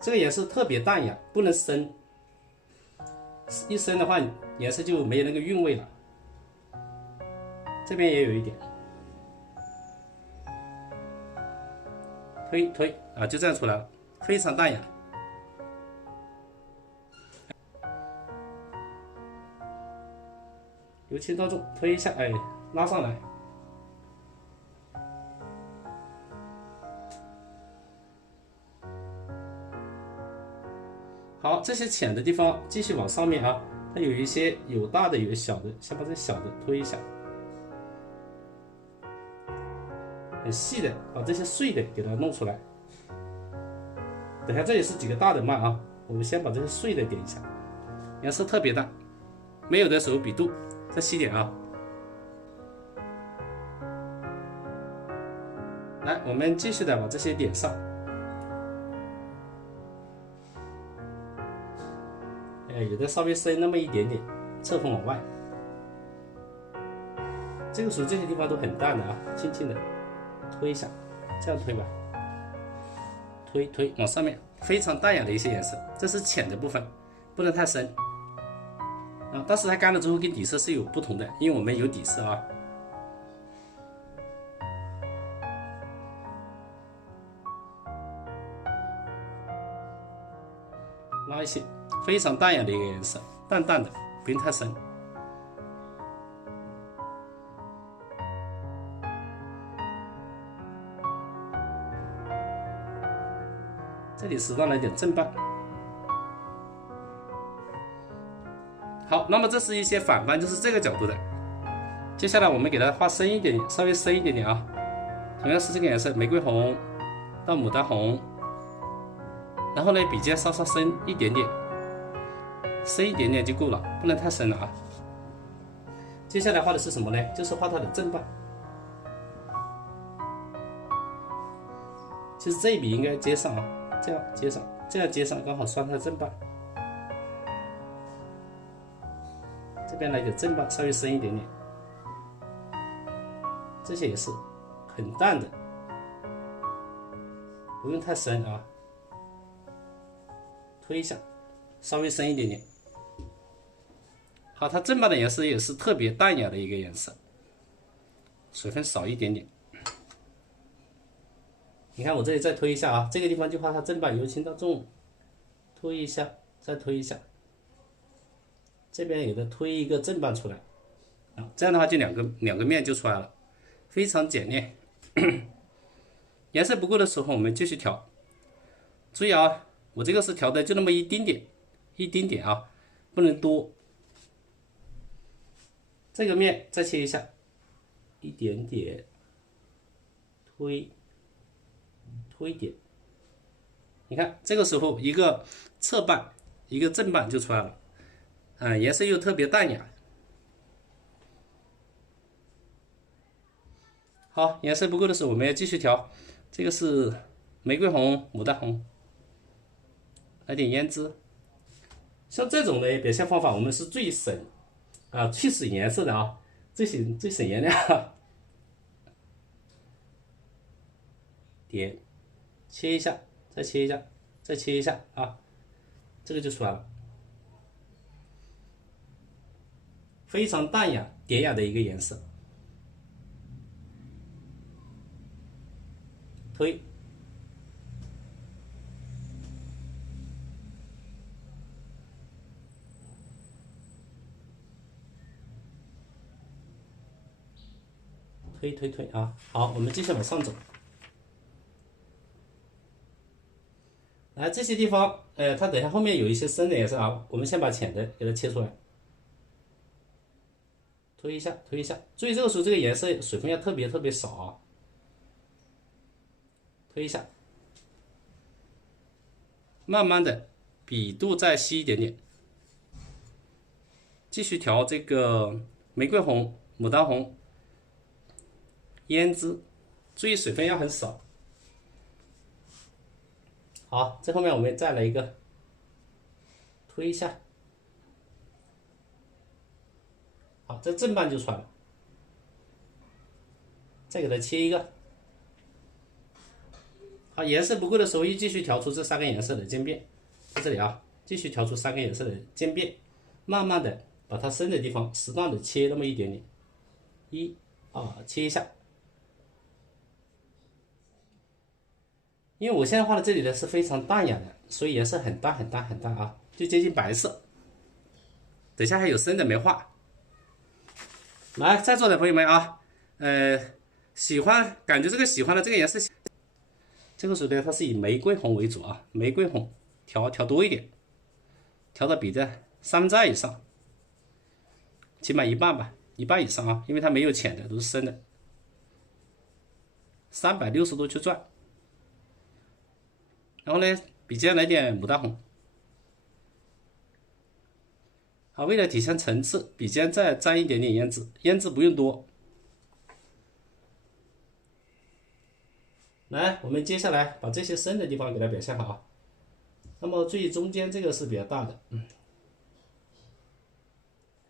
这个颜色特别淡雅，不能深，一深的话颜色就没有那个韵味了。这边也有一点，推啊，就这样出来了，非常淡雅。由轻到重，推一下，哎，拉上来。好，这些浅的地方继续往上面啊，它有一些有大的有小的，先把这小的推一下，很细的把这些碎的给它弄出来。等下这里是几个大的蔓啊，我们先把这些碎的点一下，颜色特别淡，没有的时候比度再细点啊。来，我们继续的把这些点上。有的稍微深那么一点点，侧锋往外。这个时候这些地方都很淡的啊，轻轻的推一下，这样推吧，推往上面，非常淡雅的一些颜色。这是浅的部分，不能太深啊。但是它干了之后跟底色是有不同的，因为我们有底色啊。拉一些。非常淡雅的一个颜色，淡淡的，不用太深。这里适当来点正半。好，那么这是一些反斑，就是这个角度的。接下来我们给它画深一点点，稍微深一点点啊。同样是这个颜色，玫瑰红到牡丹红，然后呢，笔尖稍稍深一点点。深一点点就够了，不能太深了啊。接下来画的是什么呢？就是画它的正半。其实这一笔应该接上啊，这样接上，这样接上刚好算它的正半。这边来点正半，稍微深一点点。这些也是很淡的，不用太深啊。推一下，稍微深一点点。好，它正半的颜色也是特别淡雅的一个颜色，水分少一点点。你看我这里再推一下啊，这个地方就画它正半，由轻到重，推一下，再推一下。这边有的推一个正半出来，啊，这样的话就两个面就出来了，非常简练。颜色不够的时候，我们继续调。注意啊，我这个是调的就那么一丁点，一丁点啊，不能多。这个面再切一下，一点点，推点。你看这个时候一个侧半，一个正半就出来了，颜色又特别淡雅。好，颜色不够的时候我们要继续调。这个是玫瑰红、牡丹红，来点胭脂。像这种的表现方法，我们是最省去省颜色的啊，最省颜料。点，切一下，再切一下，再切一下啊，这个就出来了，非常淡雅、典雅的一个颜色。推，推啊！好，我们继续往上走。来，这些地方，它等一下后面有一些深的颜色啊，我们先把浅的给它切出来，推一下，推一下。注意这个时候这个颜色水分要特别少啊，推一下，慢慢的笔肚再细一点点，继续调这个玫瑰红、牡丹红、胭脂，注意水分要很少。好，这后面我们再来一个推一下，好，这正半就出来了，再给它切一个。好，颜色不够的时候，又继续调出这3个颜色的渐变，在这里啊，继续调出3个颜色的渐变，慢慢的把它深的地方适当的切那么一点点，1、2，切一下。因为我现在画的这里呢是非常淡雅的，所以颜色很淡很淡很淡啊，就接近白色。等下还有深的没画。来，在座的朋友们啊，感觉这个喜欢的这个颜色，这个时候呢，它是以玫瑰红为主啊，玫瑰红调多一点，调到笔的2/3以上，起码1半吧，1半以上啊，因为它没有浅的，都是深的，360度去转。然后呢，笔尖来点牡丹红。好，为了体现层次，笔尖再沾一点点胭脂，胭脂不用多。来，我们接下来把这些深的地方给它表现好。那么注意中间这个是比较大的，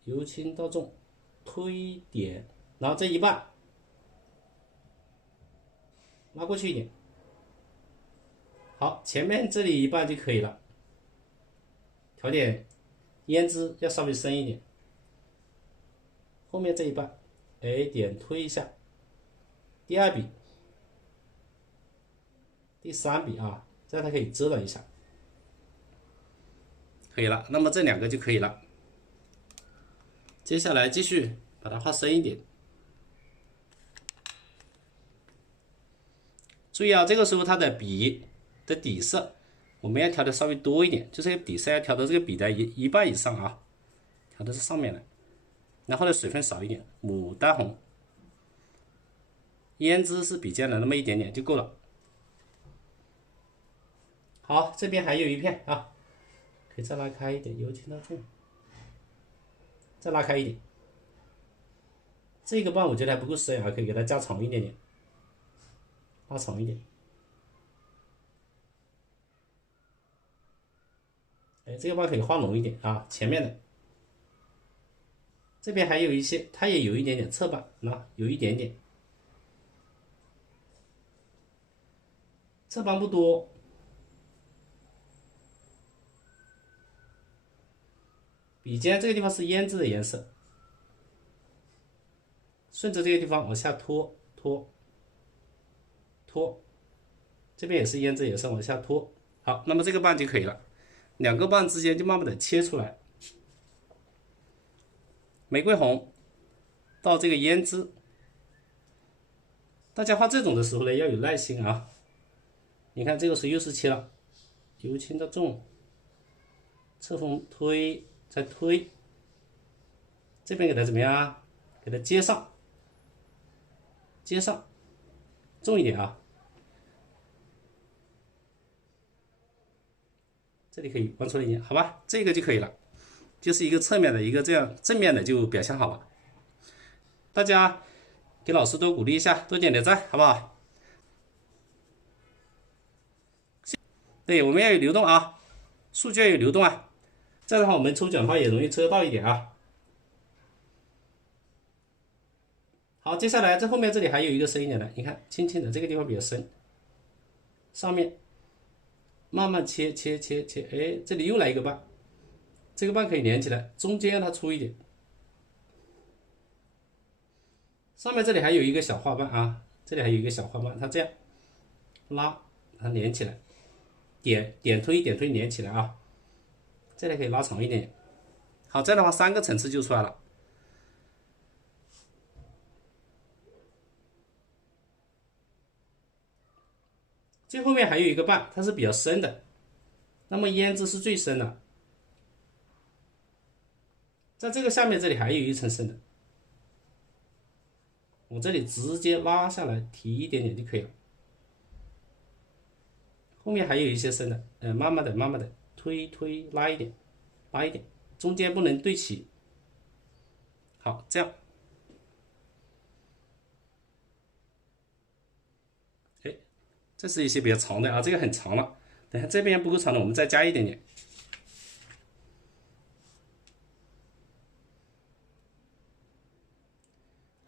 由轻到重，推点，然后这一半拉过去一点。好，前面这里一半就可以了，调点胭脂要稍微深一点，后面这一半，点推一下，第2笔、第3笔啊，这样它可以遮挡一下，可以了。那么这2个就可以了。接下来继续把它画深一点。注意啊，这个时候它的笔的底色我们要调的稍微多一点，就是底色要调到这个笔的一半以上啊，调到这上面来。然后呢，水分少一点，牡丹红，胭脂是笔尖的那么一点点就够了。好，这边还有一片啊，可以再拉开一点，由轻到重，再拉开一点。这个瓣我觉得还不够深啊，可以给它加长一点点，拉长一点。这个瓣可以画浓一点啊，前面的。这边还有一些，它也有一点点侧瓣，有一点点，侧瓣不多。笔尖这个地方是胭脂的颜色，顺着这个地方往下拖，这边也是胭脂颜色，往下拖。好，那么这个瓣就可以了，2个瓣之间就慢慢的切出来。玫瑰红到这个胭脂，大家画这种的时候呢要有耐心啊。你看这个时候又是切了，由轻到重，侧锋推，再推，这边给它怎么样？给它接上，重一点啊。这里可以弯出来一点，好吧？这个就可以了，就是一个侧面的，一个这样正面的就表现好了。大家给老师多鼓励一下，多点点赞，好不好？对，我们要有流动啊，数据要有流动啊，这样的话我们抽奖的话也容易抽到一点啊。好，接下来这后面这里还有一个深一点的，你看轻轻的这个地方比较深，上面慢慢切，这里又来一个瓣，这个瓣可以连起来，中间让它粗一点。上面这里还有一个小花瓣啊，这里还有一个小花瓣，它这样拉，它连起来，点推连起来啊，这里可以拉长一点。好，这样的话3个层次就出来了。最后面还有一个瓣，它是比较深的，那么胭脂是最深的，在这个下面这里还有一层深的，我这里直接拉下来提一点点就可以了。后面还有一些深的，慢慢的推拉一点，中间不能对齐。好，这样，这是一些比较长的啊，这个很长了，等下这边不够长的，我们再加一点点。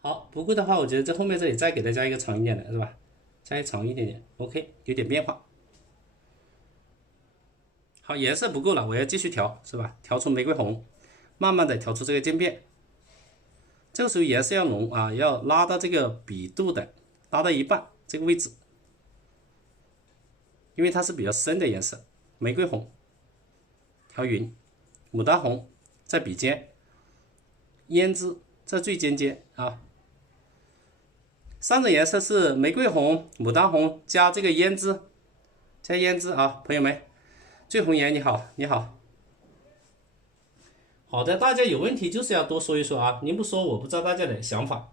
好，不够的话，我觉得这后面这里再给它加一个长一点的，是吧？再长一点点 ，OK， 有点变化。好，颜色不够了，我要继续调，是吧？调出玫瑰红，慢慢的调出这个渐变。这个时候颜色要浓啊，要拉到这个笔肚的，拉到一半这个位置，因为它是比较深的颜色。玫瑰红，调匀，牡丹红在笔尖，胭脂在最尖尖啊。三种颜色是玫瑰红、牡丹红加这个胭脂，加胭脂啊，朋友们，醉红颜你好，你好。好的，大家有问题就是要多说一说啊，您不说我不知道大家的想法。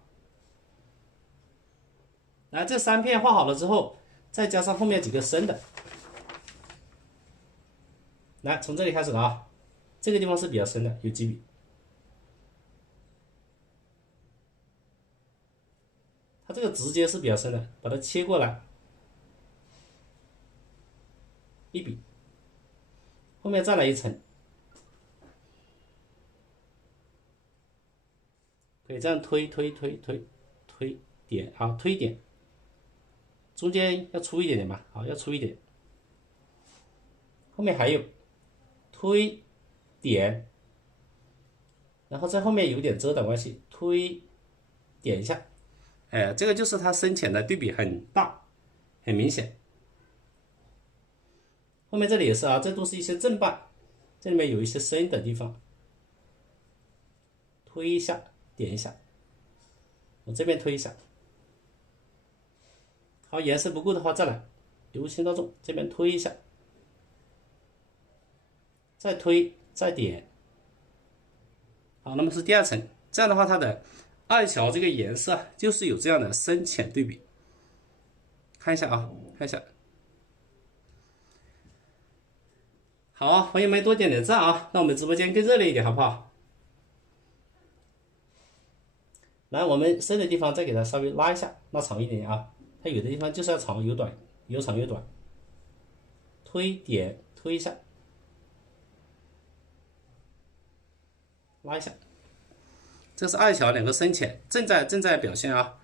来，这3片画好了之后，再加上后面几个深的。来，从这里开始啊，这个地方是比较深的，有几笔。它这个直接是比较深的，把它切过来，一笔，后面再来一层。可以这样推点啊，推点，中间要粗一点点吧，好，要粗一点。后面还有推点，然后在后面有点遮挡关系，推点一下，哎，这个就是它深浅的对比很大，很明显。后面这里也是啊，这都是一些正半，这里面有一些深的地方，推一下。点一下，我这边推一下。好，颜色不够的话再来，由轻到重，这边推一下，再推，再点。好，那么是第2层，这样的话它的2乔这个颜色就是有这样的深浅对比。看一下啊，看一下。好，朋友们多点点赞啊，让我们直播间更热烈一点，好不好？来，我们深的地方再给它稍微拉一下，拉长一点啊。它有的地方就是要长有短，有长有短。推点推一下，拉一下。这是2乔2个深浅，正在表现啊。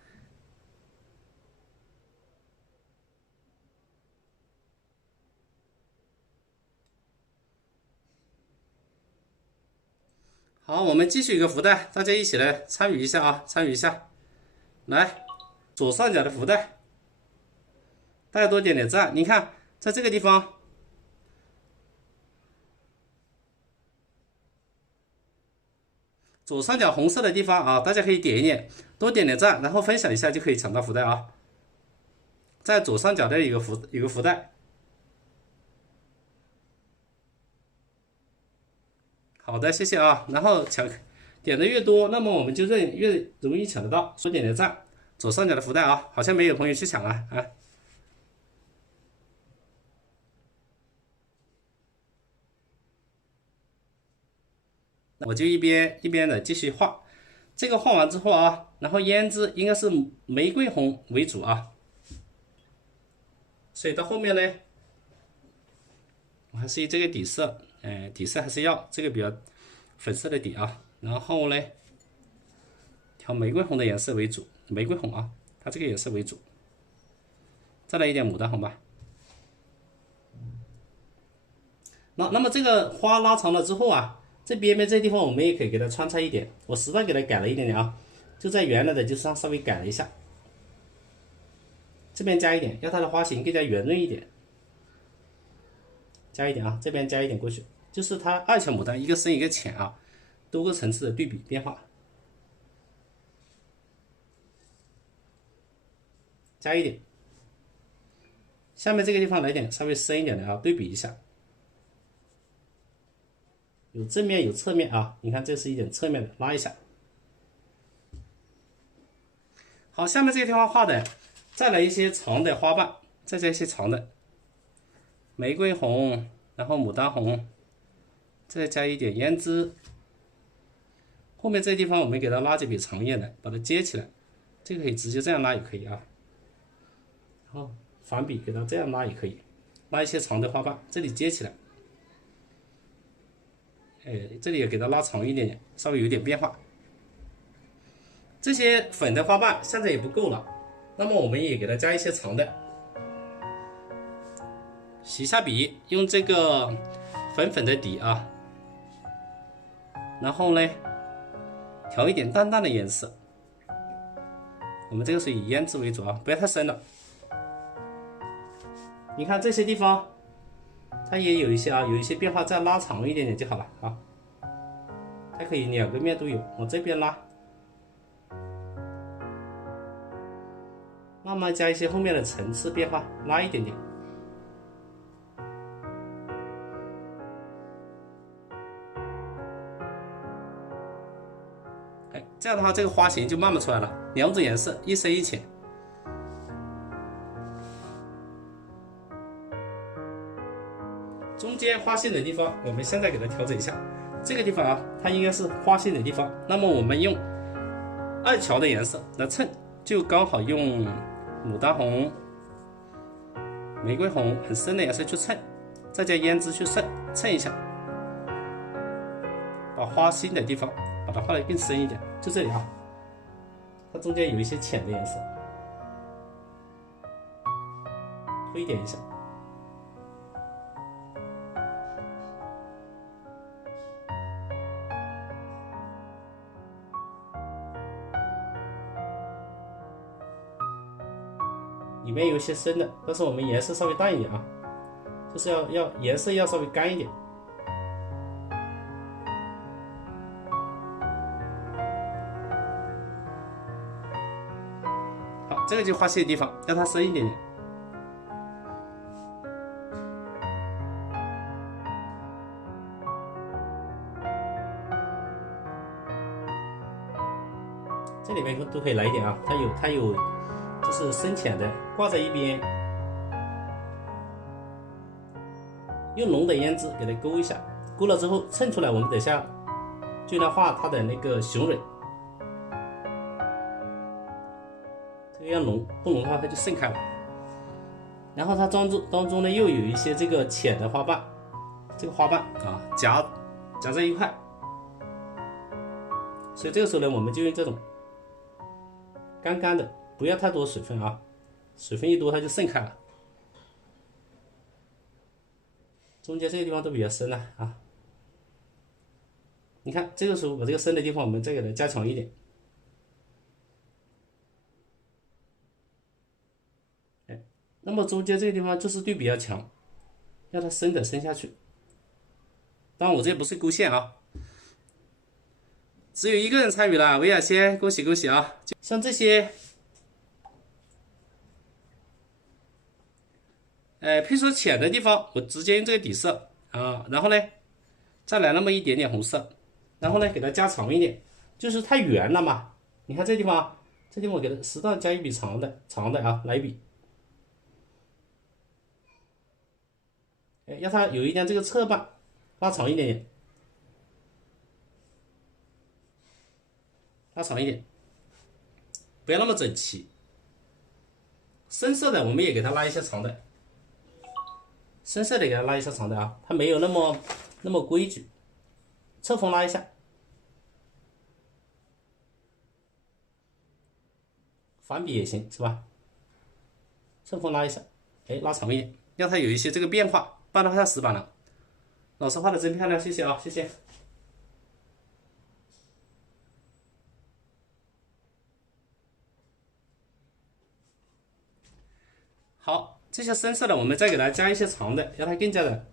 好，我们继续一个福袋，大家一起来参与一下啊，参与一下。来，左上角的福袋，大家多点点赞。你看，在这个地方，左上角红色的地方啊，大家可以点一点，多点点赞，然后分享一下就可以抢到福袋啊。在左上角的有个福袋。好的，谢谢啊。然后点的越多，那么我们就越容易抢得到。多点点赞，左上角的福袋啊，好像没有朋友去抢啊。我就一边的继续画，这个画完之后啊，然后胭脂应该是玫瑰红为主啊，所以到后面呢，我还是以这个底色，底色还是要这个比较粉色的底啊，然后呢，调玫瑰红的颜色为主，玫瑰红啊，它这个颜色为主，再来一点牡丹红吧。那么这个花拉长了之后啊，这边边这地方我们也可以给它穿插一点，我适当给它改了一点点啊，就在原来的基础上稍微改了一下，这边加一点，让它的花型更加圆润一点，加一点啊，这边加一点过去，就是它2乔牡丹一个深一个浅啊，多个层次的对比变化，加一点，下面这个地方来点稍微深一点的啊，对比一下。有正面有侧面啊，你看这是一点侧面的，拉一下。好，下面这个地方画的，再来一些长的花瓣，再加一些长的玫瑰红，然后牡丹红，再加一点胭脂。后面这个地方我们给它拉几笔长一点的，把它接起来，这个可以直接这样拉也可以啊。然后反笔给它这样拉也可以，拉一些长的花瓣，这里接起来。这里也给它拉长一点点，稍微有点变化。这些粉的花瓣现在也不够了，那么我们也给它加一些长的，洗下笔，用这个粉粉的底啊，然后呢，调一点淡淡的颜色。我们这个是以胭脂为主啊，不要太深了。你看这些地方，它也有一些啊，有一些变化，再拉长一点点就好了啊。它可以两个面都有，往这边拉。慢慢加一些后面的层次变化，拉一点点。哎，这样的话，这个花型就慢慢出来了。两种颜色，一深一浅。中间花线的地方，我们现在给它调整一下。这个地方啊，它应该是花线的地方。那么我们用2乔的颜色来衬，就刚好用牡丹红、玫瑰红很深的颜色去衬，再加胭脂去衬一下，把花心的地方把它画得更深一点，就这里啊，它中间有一些浅的颜色，推点一下。里面有一些深的，但是我们颜色稍微淡一点啊，就是要颜色要稍微干一点。好，这个就花线的地方，让它深一点点。这里面都可以来一点啊，它有。就是深浅的挂在一边，用浓的胭脂给它勾一下，勾了之后衬出来，我们等下就来画它的那个雄蕊。这个要浓，不浓的话它就渗开了。然后它当中呢又有一些这个浅的花瓣，这个花瓣啊夹在一块，所以这个时候呢，我们就用这种干干的。不要太多水分啊，水分一多它就渗开了。中间这个地方都比较深了啊。你看这个时候把这个深的地方我们再给它加强一点。哎，那么中间这个地方就是对比较强，让它深的深下去。当然我这不是勾线啊，只有一个人参与了，维亚仙，恭喜恭喜啊！像这些。譬如说浅的地方，我直接用这个底色啊，然后呢，再来那么一点点红色，然后呢，给它加长一点，就是太圆了嘛。你看这地方，这地方我给它适当加一笔长的啊，来一笔，让它有一点这个侧瓣拉长一点点，拉长一点，不要那么整齐。深色的我们也给它拉一些长的。深色的给它拉一下长的啊，它没有那么规矩，侧锋拉一下，反笔也行是吧？侧锋拉一下，哎，拉长一点，让它有一些这个变化，不然的话太死板了。老师画的真漂亮，谢谢啊，谢谢。好。这些深色的，我们再给它加一些长的，让它更加的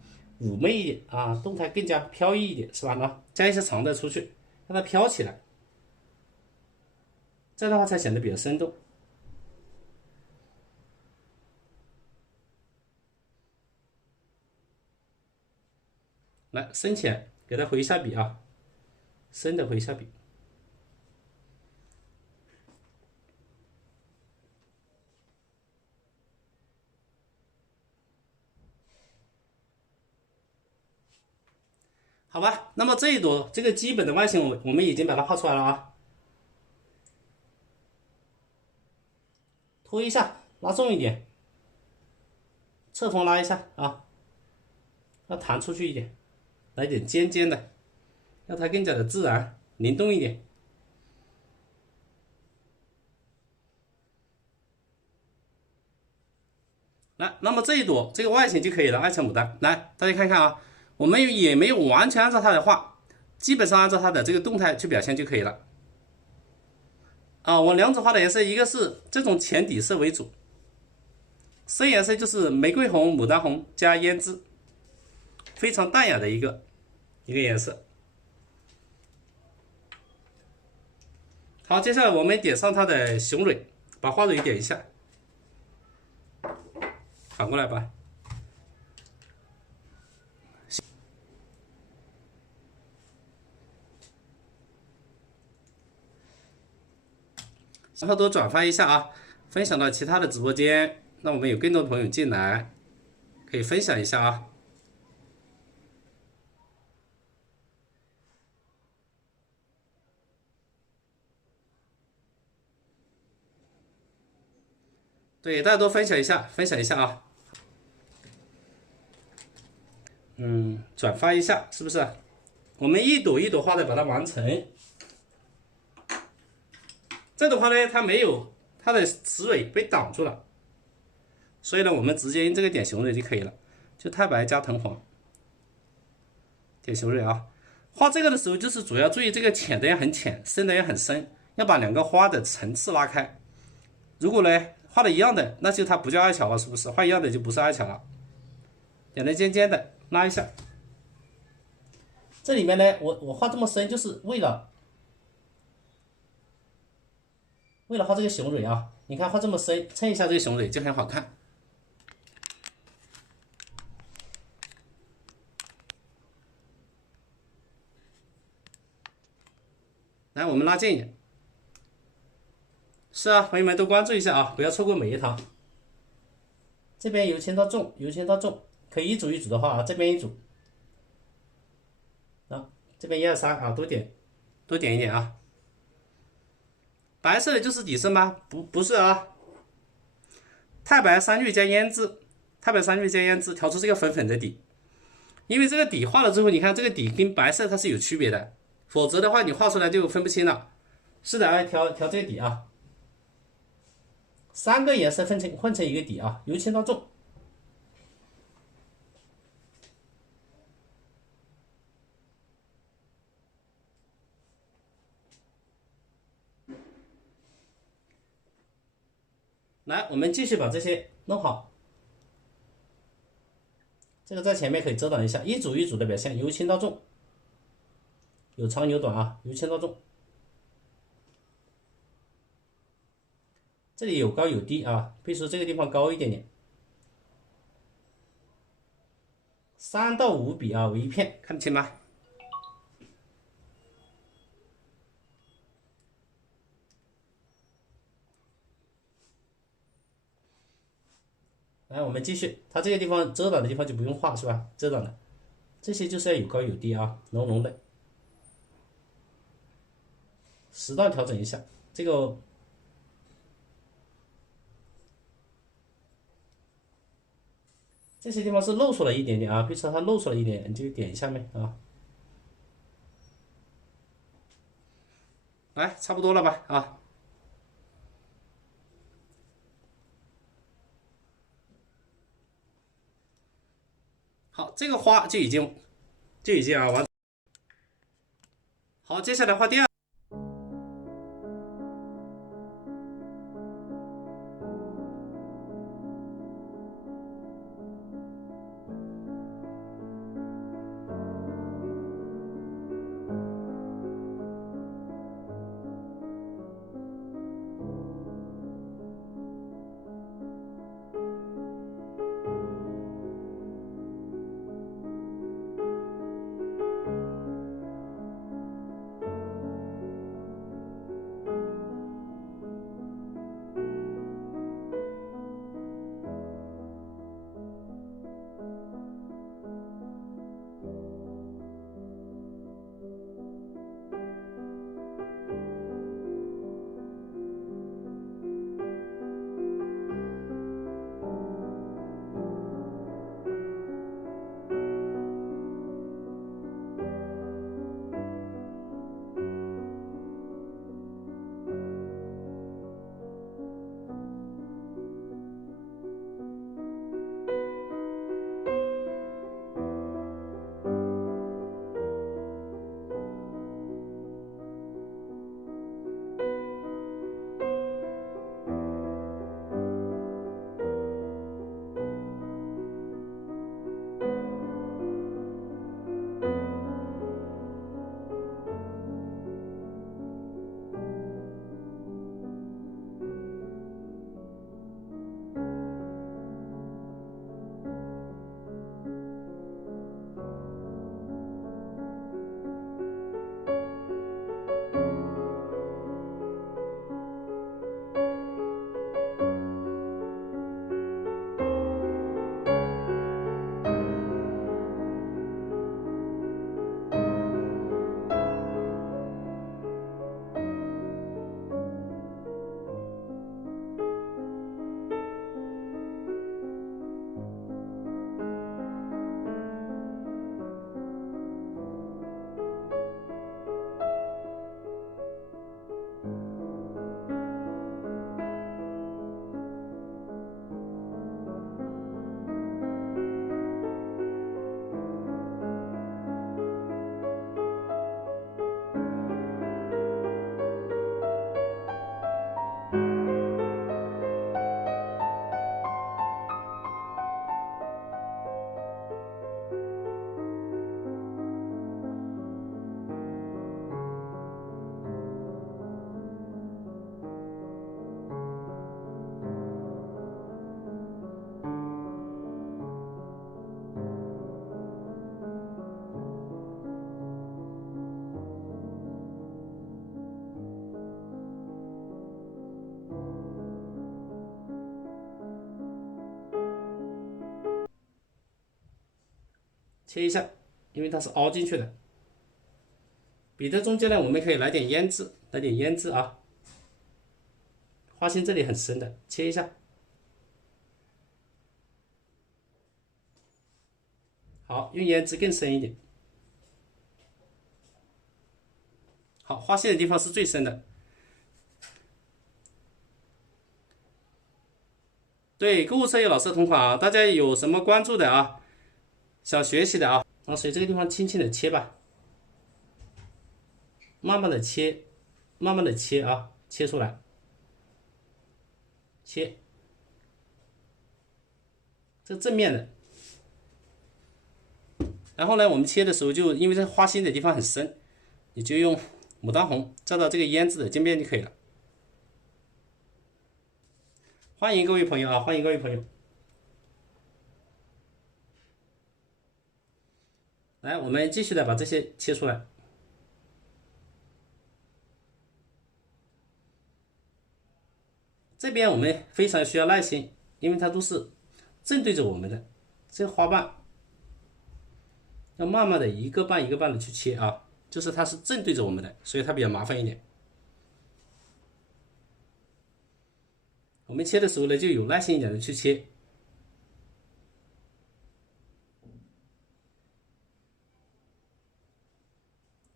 妩媚一点啊，动态更加飘逸一点，是吧？那加一些长的出去，让它飘起来，这样的话才显得比较生动。来，深浅给它回一下笔啊，深的回一下笔。好吧，那么这一朵这个基本的外形我们已经把它画出来了啊。拖一下，拉重一点，侧锋拉一下啊，要弹出去一点，来点尖尖的，让它更加的自然灵动一点。来，那么这一朵这个外形就可以了，爱情牡丹。来，大家看看啊，我们也没有完全按照它的画，基本上按照它的这个动态去表现就可以了。啊，我两种画的颜色，一个是这种浅底色为主，深颜色就是玫瑰红、牡丹红加胭脂，非常淡雅的一个颜色。好，接下来我们点上它的雄蕊，把花蕊点一下，反过来吧。然后多转发一下啊，分享到其他的直播间，让我们有更多的朋友进来，可以分享一下啊。对，大家多分享一下，分享一下啊。转发一下，是不是？我们一朵一朵花的把它完成。这朵花呢，它没有它的雌蕊被挡住了，所以呢，我们直接用这个点雄蕊就可以了，就太白加藤黄，点雄蕊啊。画这个的时候，就是主要注意这个浅的要很浅，深的要很深，要把两个花的层次拉开。如果呢画的一样的，那就它不叫爱巧了，是不是？画一样的就不是爱巧了。点的尖尖的，拉一下。这里面呢，我画这么深，就是为了画这个雄蕊啊。你看画这么深，衬一下这个雄蕊就很好看。来，我们拉近一点。是啊，朋友们都关注一下啊，不要错过每一堂。这边由轻到重，由轻到重，可以一组一组的话啊，这边一组，啊，这边1、2、3啊，多点一点啊。白色的就是底色吗？不是啊，太白3绿加胭脂，太白3绿加胭脂，调出这个粉粉的底。因为这个底画了之后，你看这个底跟白色它是有区别的，否则的话你画出来就分不清了。是的，调这个底啊。3个颜色混成一个底啊，由轻到重。来，我们继续把这些弄好。这个在前面可以遮挡一下，一组一组的表现，由轻到重，有长有短啊，由轻到重。这里有高有低啊，比如说这个地方高一点点，3到5笔啊为一片，看得清吗？来，我们继续，它这个地方遮挡的地方就不用画是吧？遮挡的，这些就是要有高有低啊，浓浓的，适当调整一下。这个这些地方是露出来一点点啊，比如说它露出来一点，你就点一下面啊。来，差不多了吧啊？好，这个花就已经啊完。好，接下来画第二。切一下，因为它是凹进去的。笔的中间呢，我们可以来点胭脂，啊。花心这里很深的，切一下。好，用胭脂更深一点。好，花心的地方是最深的。对，购物车有老师的同款啊，大家有什么关注的啊，想学习的啊，所以这个地方轻轻的切吧，慢慢的切，慢慢的切啊，切出来，切，这正面的。然后呢，我们切的时候就因为这花心的地方很深，你就用牡丹红照到这个胭脂的尖边就可以了。欢迎各位朋友啊，欢迎各位朋友。来，我们继续的把这些切出来。这边我们非常需要耐心，因为它都是正对着我们的，这花瓣要慢慢的一个瓣一个瓣的去切啊，就是它是正对着我们的，所以它比较麻烦一点。我们切的时候呢，就有耐心一点的去切。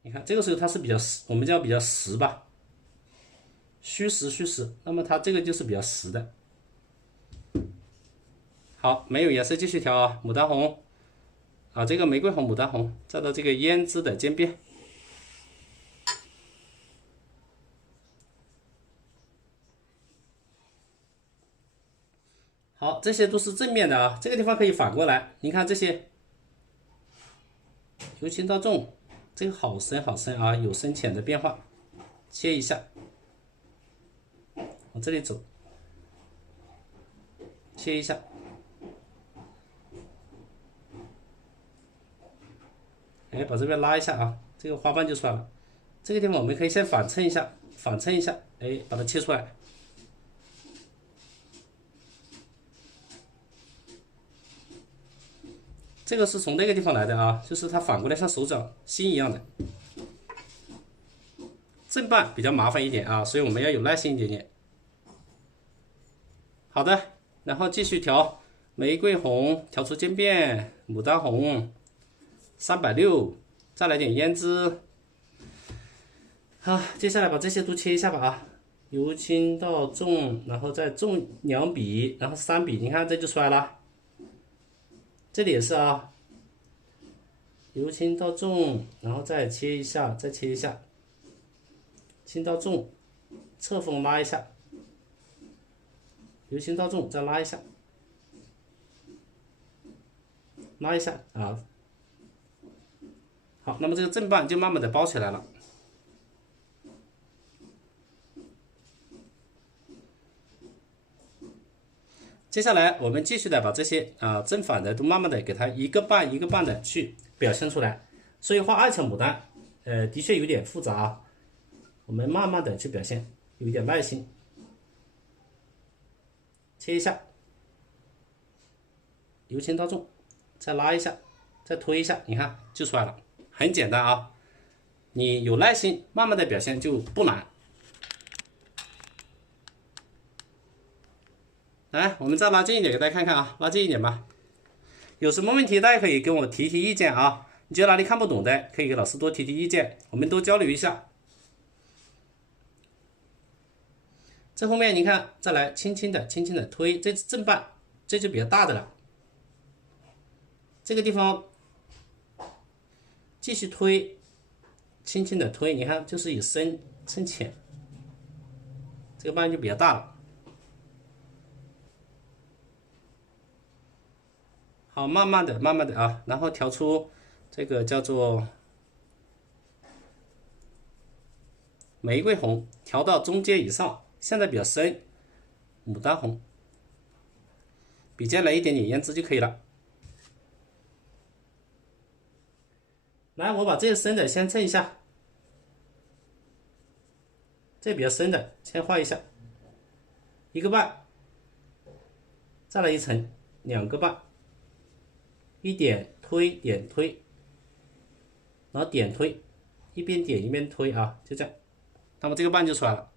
你看这个时候它是比较实，我们叫比较实吧，虚实，那么它这个就是比较实的。好，没有颜色继续调啊，牡丹红啊，这个玫瑰红、牡丹红照到这个胭脂的尖边。好，这些都是正面的啊，这个地方可以反过来，你看这些由轻到重，这个好深啊，有深浅的变化，切一下，往这里走，切一下，哎，把这边拉一下啊，这个花瓣就出来了。这个地方我们可以先反衬一下，哎，把它切出来。这个是从那个地方来的啊，就是它反过来像手掌心一样的。正瓣比较麻烦一点啊，所以我们要有耐心一点点。好的，然后继续调玫瑰红，调出渐变，牡丹红360，再来点胭脂。好，接下来把这些都切一下吧啊，由轻到重，然后再重2笔，然后3笔，你看这就出来了。这里也是啊，由轻到重，然后再切一下，再切一下，轻到重，侧锋拉一下，由轻到重，再拉一下，拉一下啊。好，那么这个正瓣就慢慢的包起来了。接下来我们继续的把这些正反的都慢慢的给它一个瓣一个瓣的去表现出来。所以画二乔牡丹，的确有点复杂啊，我们慢慢的去表现，有一点耐心。切一下，由轻到重，再拉一下，再推一下，你看就出来了，很简单啊。你有耐心，慢慢的表现就不难。来，我们再拉近一点给大家看看啊，拉近一点吧。有什么问题大家可以跟我提意见啊，你觉得哪里看不懂的，可以给老师多提意见，我们多交流一下。这后面你看，再来轻轻的推，这是正瓣，这就比较大的了。这个地方继续推，轻轻的推，你看就是以深浅，这个瓣就比较大了。好，慢慢的啊，然后调出这个叫做玫瑰红，调到中间以上，现在比较深，牡丹红，笔尖来一点点胭脂就可以了。来，我把这个深的先衬一下，这比较深的先画一下，一个瓣，再来一层，2个瓣。一点推点推，然后点推，一边点一边推啊，就这样，那么这个瓣就出来了。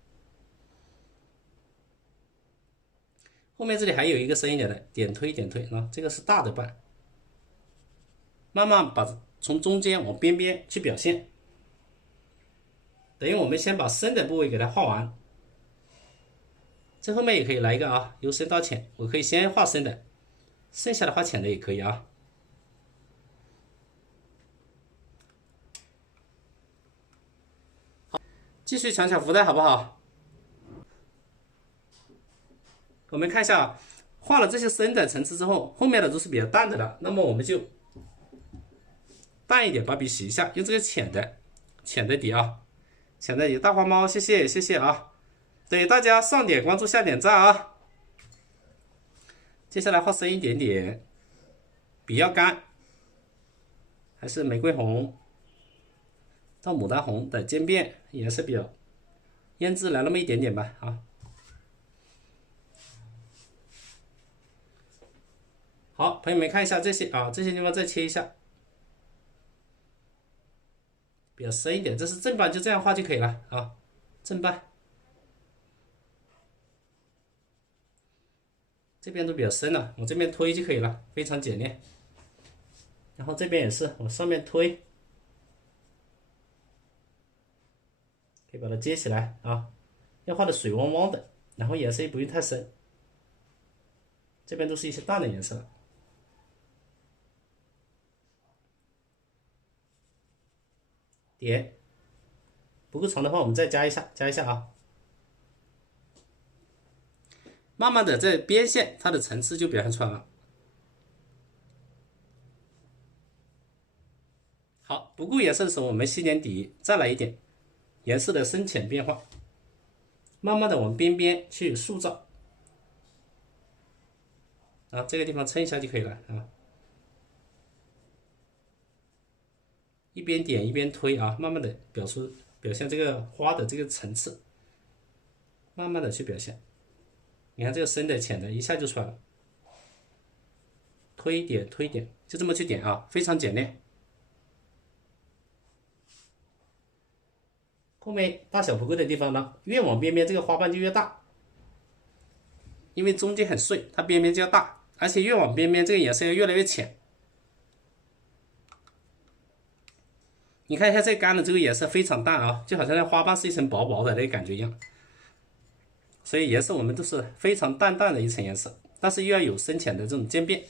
后面这里还有一个深一点的，点推点推啊，这个是大的瓣，慢慢把从中间往边边去表现。等于我们先把深的部位给它画完，这后面也可以来一个啊，由深到浅，我可以先画深的，剩下的画浅的也可以啊。继续抢抢福袋好不好？我们看一下，画了这些深的层次之后，后面的都是比较淡的了，那么我们就淡一点，把笔洗一下，用这个浅的底啊，浅的底。大花猫，谢谢谢谢啊！对大家上点关注，下点赞啊！接下来画深一点点，笔要干，还是玫瑰红到牡丹红的渐变，颜色比较胭脂来那么一点点吧啊。好，朋友们看一下这些啊，这些地方再切一下，比较深一点，这是正瓣，就这样画就可以了啊，正瓣。这边都比较深了，我这边推就可以了，非常简练。然后这边也是，我上面推，可以把它接起来啊，要画的水汪汪的，然后颜色也不用太深。这边都是一些淡的颜色了。点不够长的话，我们再加一下，加一下啊。慢慢的在边线，它的层次就表现出来了。好，不够颜色的时候，我们吸点底，再来一点颜色的深浅变化，慢慢的往边边去塑造。啊，这个地方撑一下就可以了啊。一边点一边推啊，慢慢的表现这个花的这个层次，慢慢的去表现。你看这个深的浅的，一下就出来了。推点推点，就这么去点啊，非常简练。后面大小不够的地方呢，越往边边这个花瓣就越大，因为中间很碎，它边边就要大，而且越往边边这个颜色要越来越浅。你看一下这干的这个颜色非常淡啊，就好像那花瓣是一层薄薄的那个感觉一样。所以颜色我们都是非常淡淡的一层颜色，但是又要有深浅的这种渐变。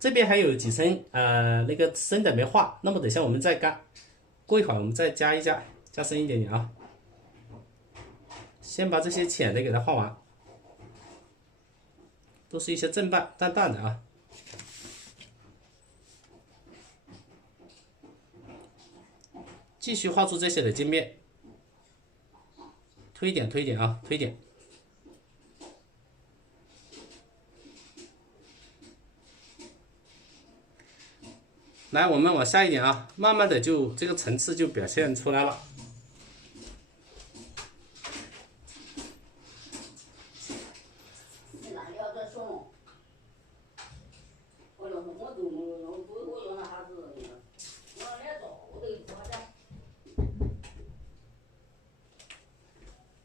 这边还有几层那个深的没画，那么等下我们再干，过一会儿我们再加深一点点啊。先把这些浅的给它画完，都是一些正瓣淡淡的啊。继续画出这些的渐变，推点推点啊，推点。来，我们往下一点啊，慢慢的就这个层次就表现出来了。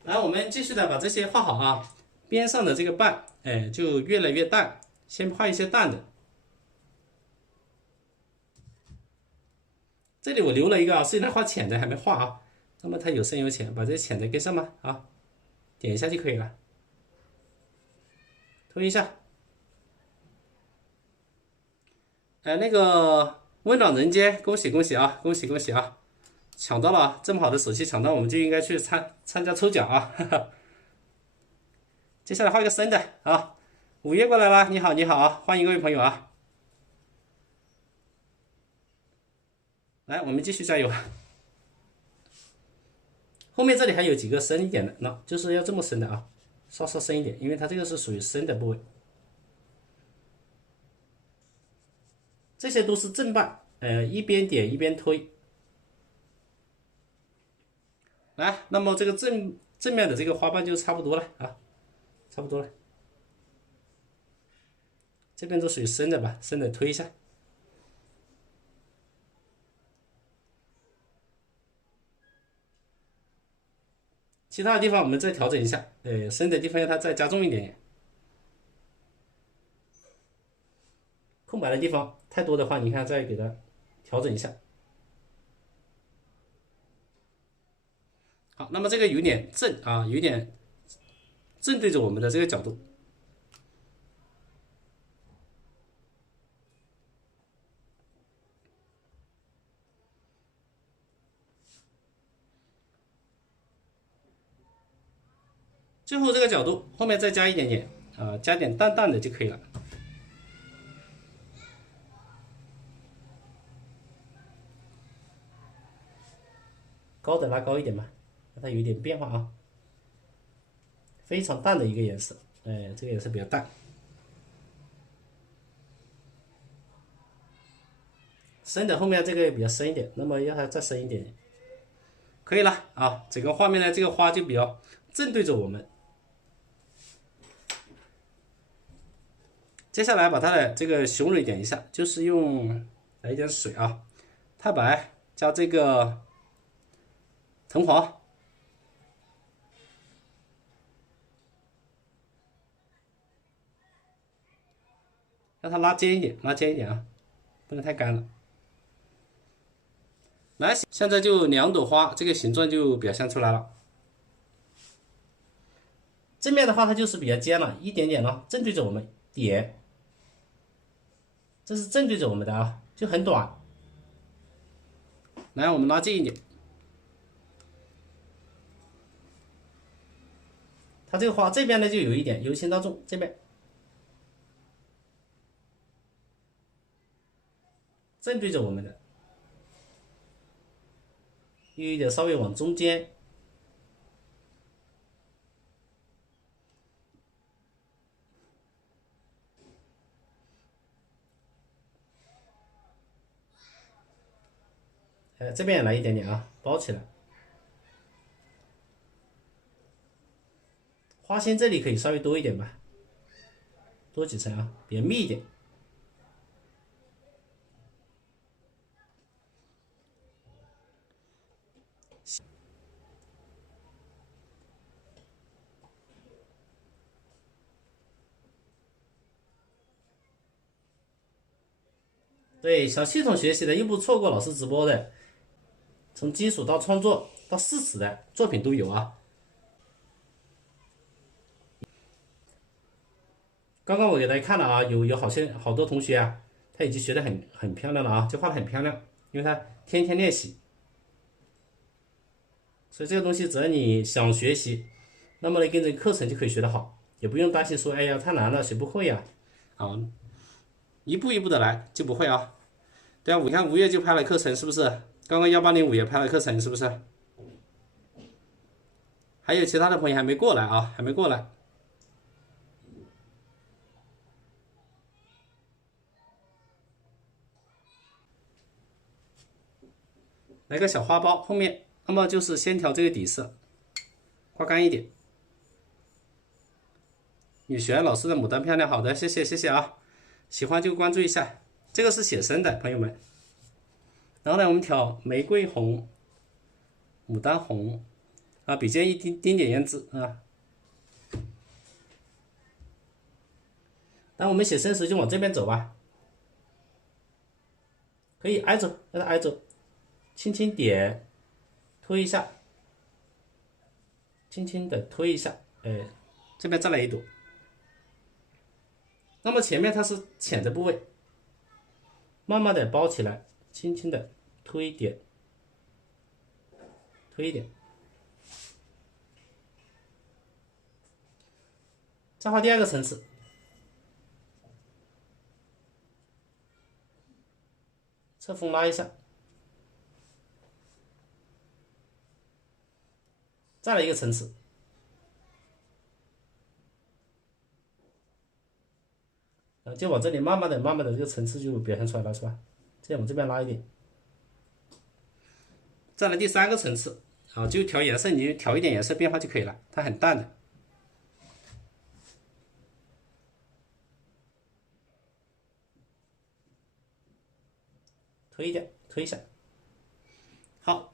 来，我们继续的把这些画好啊，边上的这个瓣，哎，就越来越淡，先画一些淡的。这里我留了一个啊，虽然画浅的还没画啊，那么它有深有浅，把这浅的跟上吧啊，点一下就可以了，推一下。那个温暖人间，恭喜恭喜啊，恭喜恭喜啊！抢到了这么好的手气，抢到我们就应该去参加抽奖啊！哈哈。接下来画一个深的啊，五月过来了，你好你好啊，欢迎各位朋友啊！来，我们继续加油。后面这里还有几个深一点的，那就是要这么深的啊，稍稍深一点，因为它这个是属于深的部位。这些都是正瓣，一边点一边推。来，那么这个正面的这个花瓣就差不多了啊，差不多了。这边都属于深的吧，深的推一下。其他的地方我们再调整一下，深的地方要它再加重一点点。空白的地方太多的话，你看再给它调整一下。好，那么这个有点正啊，有点正对着我们的这个角度。最后这个角度后面再加一点点啊，加点淡淡的就可以了。高的拉高一点吧，让它有一点变化啊。非常淡的一个颜色，这个颜色比较淡。深的后面这个比较深一点，那么要它再深一点，可以了啊。整个画面呢，这个花就比较正对着我们。接下来把它的这个雄蕊点一下，就是用来一点水啊，太白加这个藤黄，让它拉尖一点，拉尖一点啊，不能太干了。来，现在就2朵花，这个形状就表现出来了。正面的话，它就是比较尖了，一点点呢，正对着我们点。这是正对着我们的啊，就很短。来，我们拉近一点。它这个花这边呢就有一点由轻到重，这边正对着我们的，又有一点稍微往中间。这边也来一点点啊，包起来。花心这里可以稍微多一点吧，多几层啊，比较密一点。对，想系统学习的又不错过老师直播的，从基础到创作到试词的作品都有啊。刚刚我给大家看了啊，有好多同学啊，他已经学得很漂亮了啊，就画得很漂亮，因为他天天练习。所以这个东西只要你想学习，那么呢跟着课程就可以学得好，也不用担心说哎呀太难了学不会呀，啊，一步一步的来就不会啊。对啊，你看5月就拍了课程是不是？刚刚180也拍了课程是不是？还有其他的朋友还没过来啊，还没过来。来个小花苞后面，那么就是先调这个底色，刮干一点。女璇老师的牡丹漂亮，好的，谢谢谢谢啊，喜欢就关注一下。这个是写生的朋友们。然后呢，我们调玫瑰红、牡丹红啊，笔尖一丁点胭脂啊。当我们写生时就往这边走吧，可以挨着，让它挨着，轻轻点，推一下，轻轻的推一下，这边再来一朵。那么前面它是浅的部位，慢慢的包起来，轻轻的推一点，推一点。再画第2个层次，侧锋拉一下，再来一个层次，就往这里慢慢的、慢慢的，这个层次就表现出来了，是吧？这样往这边拉一点，再来第3个层次，啊，就调颜色，你调一点颜色变化就可以了，它很淡的。推掉，推一下。好，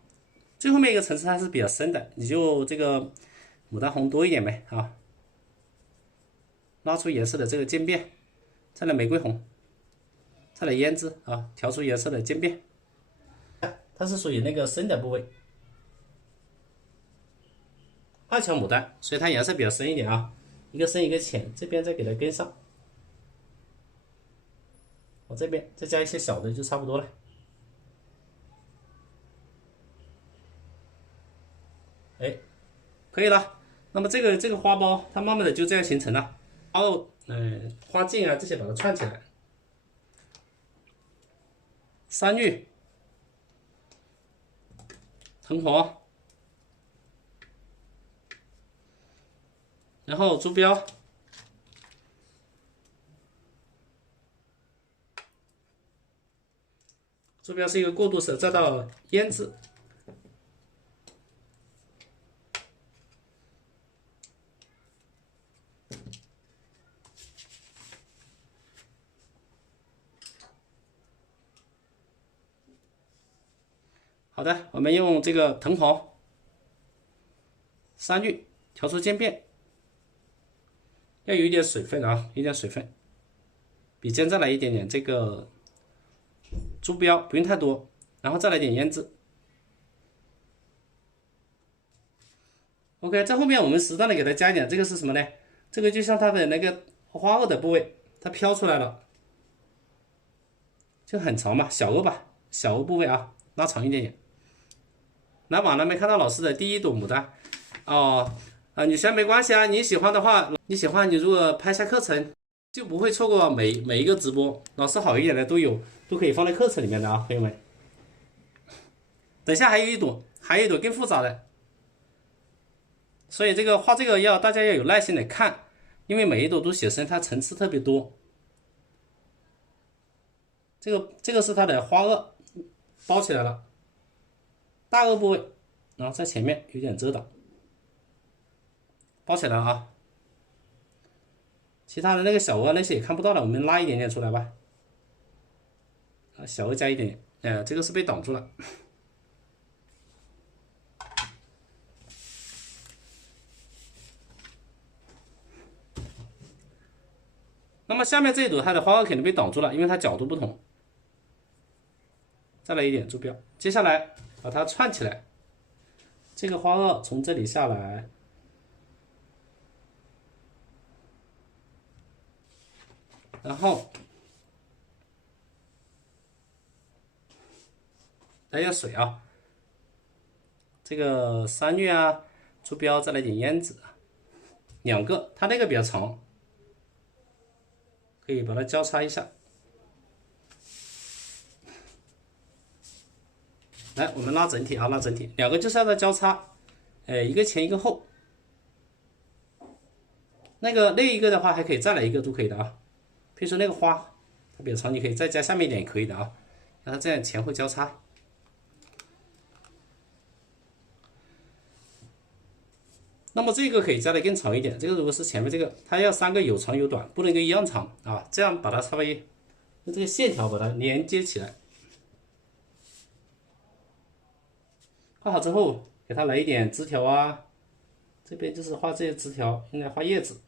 最后面一个层次它是比较深的，你就这个牡丹红多一点呗啊，拉出颜色的这个渐变，再来玫瑰红，再来胭脂啊，调出颜色的渐变。它是属于那个深的部位，二乔牡丹，所以它颜色比较深一点啊，一个深一个浅，这边再给它跟上。我这边再加一些小的就差不多了。哎，可以了。那么这个花苞它慢慢的就这样形成了。然后花茎啊这些把它串起来。山芋、藤黄，然后珠标。珠标是一个过渡色，再到胭脂。好的，我们用这个藤黄、山芋调出渐变，要有一点水分啊，有一点水分，笔尖再来一点点这个珠标，不用太多，然后再来点胭脂。OK， 在后面我们适当的给它加一点，这个是什么呢？这个就像它的那个花萼的部位，它飘出来了，就很长嘛，小萼吧，小萼部位啊，拉长一点点。来，往那边看到老师的第一朵牡丹哦，女生没关系啊，你喜欢的话，你如果拍下课程，就不会错过每一个直播。老师好一点的都可以放在课程里面的啊，朋友们。等下还有一朵更复杂的，所以这个画这个大家要有耐心的看，因为每一朵都写生，它层次特别多。这个是它的花萼，包起来了。大萼部位，然后在前面有点遮挡，包起来啊。其他的那个小萼那些也看不到了，我们拉一点点出来吧。小萼加一点点，这个是被挡住了。那么下面这一朵它的花萼肯定被挡住了，因为它角度不同。再来一点珠标，接下来把它串起来。这个花萼从这里下来，然后来点水啊，这个山芋啊，珠标，再来点胭脂，两个，它那个比较长，可以把它交叉一下。来，我们拉整体啊，拉整体，两个就是要它交叉，一个前一个后。那一个的话，还可以再来一个都可以的啊。比如说那个花它比较长，你可以再加下面一点也可以的啊，让它这样前后交叉。那么这个可以加的更长一点，这个如果是前面这个，它要三个有长有短，不能够一样长啊，这样把它稍微用这个线条把它连接起来。画好之后，给它来一点枝条啊，这边就是画这些枝条，用来画叶子。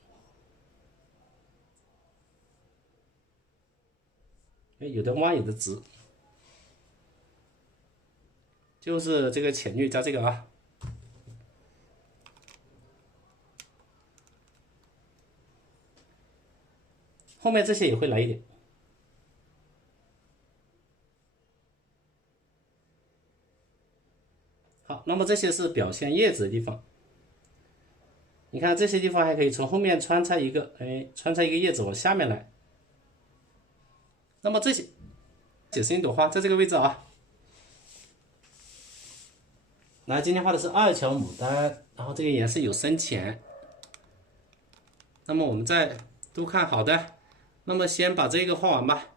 有的弯，有的直，就是这个浅绿加这个啊。后面这些也会来一点。好，那么这些是表现叶子的地方。你看这些地方还可以从后面穿插一个，穿插一个叶子往下面来。那么这些写生一朵花，在这个位置啊。来，今天画的是二乔牡丹，然后这个颜色有深浅。那么我们再都看好的，那么先把这个画完吧。